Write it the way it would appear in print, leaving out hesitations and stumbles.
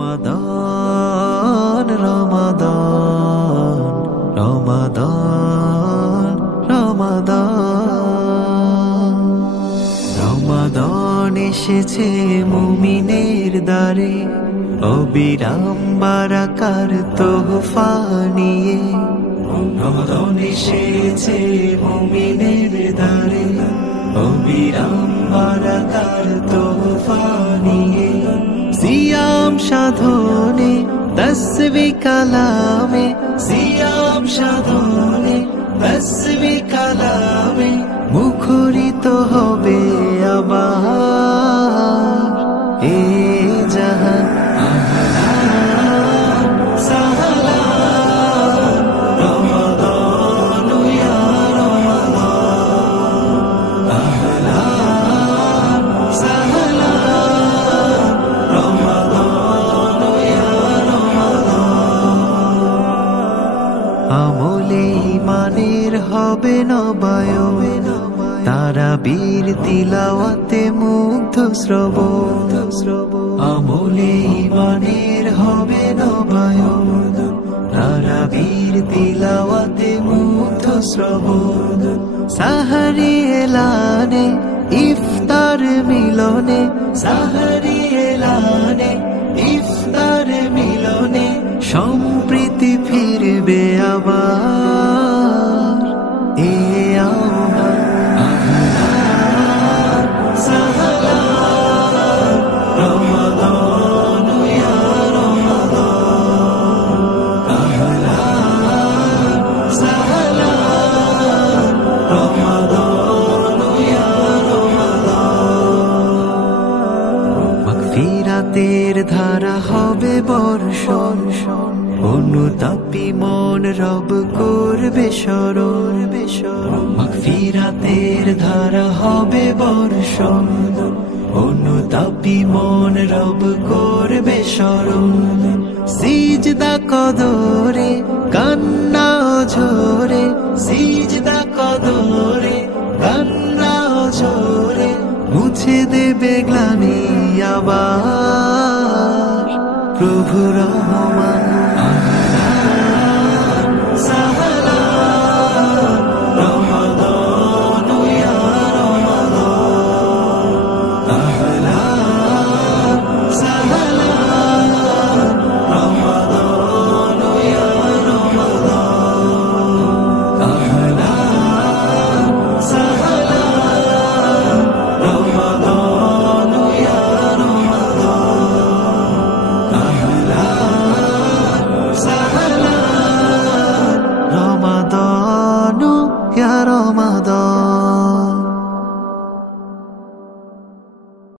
রমাদান রমাদান রমাদান রমাদান রমাদান এসেছে মুমিনের দ্বারে অবিরাম বারাকার তোহফা নিয়ে রমাদান এসেছে মুমিনের দ্বারে অবিরাম বারাকার তোহফা নিয়ে সিয়াম সাধনে তসবিহ কালামে সিয়াম সাধনে তসবিহ কালামে মুখরিত হবে আবার এ জাহান আহলান সাহলান রমাদান ইয়া রমাদান আহলান সাহলান রমাদান ইয়া রমাদান আমলে ঈমানের হবে নবায়ন তারাবীর তিলাওয়াতে মুগ্ধ শ্রবণ আমলে ঈমানের হবে নবায়ন তারাবীর তিলাওয়াতে মুগ্ধ শ্রবণ সাহরি এলানে ইফতার মিলনে সাহরি এলানে ইফতার মিলনে সম্প্রীতি ফিরবে আবার এ মাগফিরাতের ধারা হবে বর্ষণ অনুতাপী মন রব করবে স্মরণ মাগফিরাতের ধারা হবে বর্ষণ অনুতাপী মন রব করবে স্মরণ সিজদা কদরে কান্না ঝরে সিজদা কদরে কান্না ঝরে মুছে দেবে গ্লানি আবার প্রভু রহমান